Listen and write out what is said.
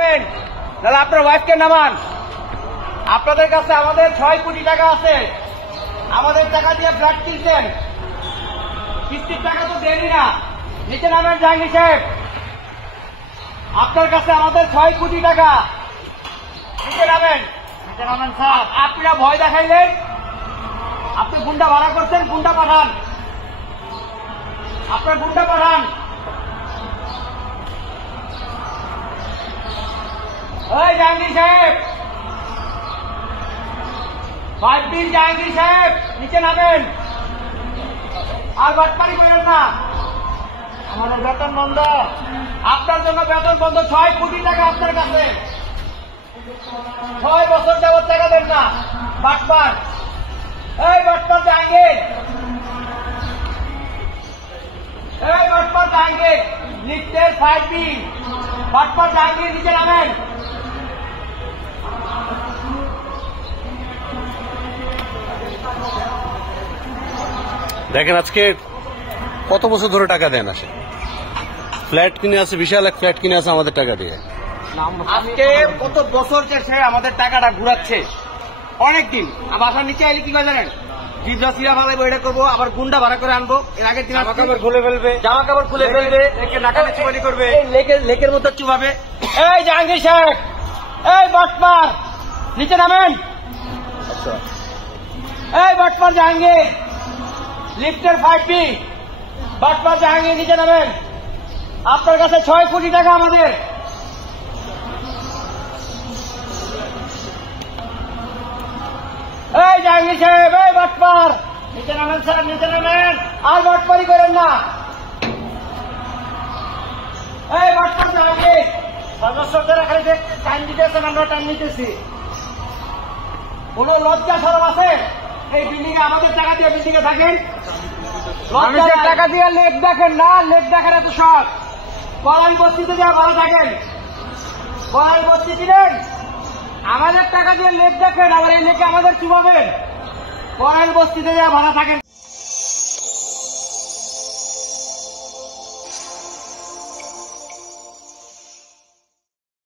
নামেন, তাহলে আপনার ওয়াইফকে নামান। আপনাদের কাছে আমাদের 6 কোটি টাকা আছে, আমাদের টাকা দিয়ে ফ্ল্যাট কিনছেন, কিস্তির টাকা তো দেনই না। নিচে নামেন জাহাঙ্গীর সাহেব, আপনার কাছে আমাদের 6 কোটি টাকা, নিচে নামেন। স্যার আপনারা ভয় দেখাইলেন, আপনি গুন্ডা ভাড়া করছেন, গুন্ডা পাঠান, আপনার গুন্ডা পাঠান। ওই জাহাঙ্গীর সাহেব, 5 দিন জাহাঙ্গীর সাহেব, নিচে নামেন, আর বাটপাড়ি করেন না। আমাদের বেতন বন্ধ, আপনার জন্য বেতন বন্ধ। 6 কোটি টাকা আপনার কাছে, 6 বছর যাবত টাকা দেন না, বাটপার। এই বাটপার জাহাঙ্গীর, এই বাটপার জাহাঙ্গীর, লিফটের 5 দিন, বাটপার জাহাঙ্গীর, নিচে নামেন। দেখেন আজকে কত বছর ধরে টাকা দেন, আসে ফ্ল্যাট কিনে আছে, বিশাল এক ফ্ল্যাট কিনে আছে আমাদের টাকা দিয়ে। আজকে কত বছর সে আমাদের টাকাটা ঘুরাচ্ছে, অনেকদিন। বাসার নিচে এলে কি করে জানেন, জিজ্ঞাসা সিরা ভালো এটা করবো, আবার গুন্ডা ভাড়া করে আনবো। এর আগের দিন জামা কাপড় খুলে ফেলবে, জামা কাপড় খুলে ফেলবে, নাকালে চুবানি করবে, লেকের মতো চুবাবে। এই জাহাঙ্গীর সাহেব, এই বাটপার, নিচে নামেন। এই বাটপার জাহাঙ্গীর, লিফটের 5 বি, বাটপার জাহাঙ্গীর, নিচে নামেন। আপনার কাছে 6 কোটি টাকা আমাদের। এই জাহাঙ্গীর সাহেব, এই বাটপার, নিচে নামেন স্যার, নিচে নামেন, আর বাটপারি করেন না। এই বাটপার জাহাঙ্গীর, সদস্যদের খালি টাইম দিতেছেন, আমরা টাইম নিতেছি। কোন লজ্জা সরব আছে? এই বিল্ডিং এ আমাদের টাকা দিয়ে বিল্ডিং এ থাকেন, মানুষের টাকা দিয়ে লেক দেখেন না, লেক দেখার এত শখ। কলাই বস্তিতে যা ভালো থাকেন, কলাই বস্তি ছিলেন, আমাদের টাকা দিয়ে লেক দেখেন, আবার এই লেকে আমাদের চুবাবেন। কলাই বস্তিতে যা ভালো থাকেন।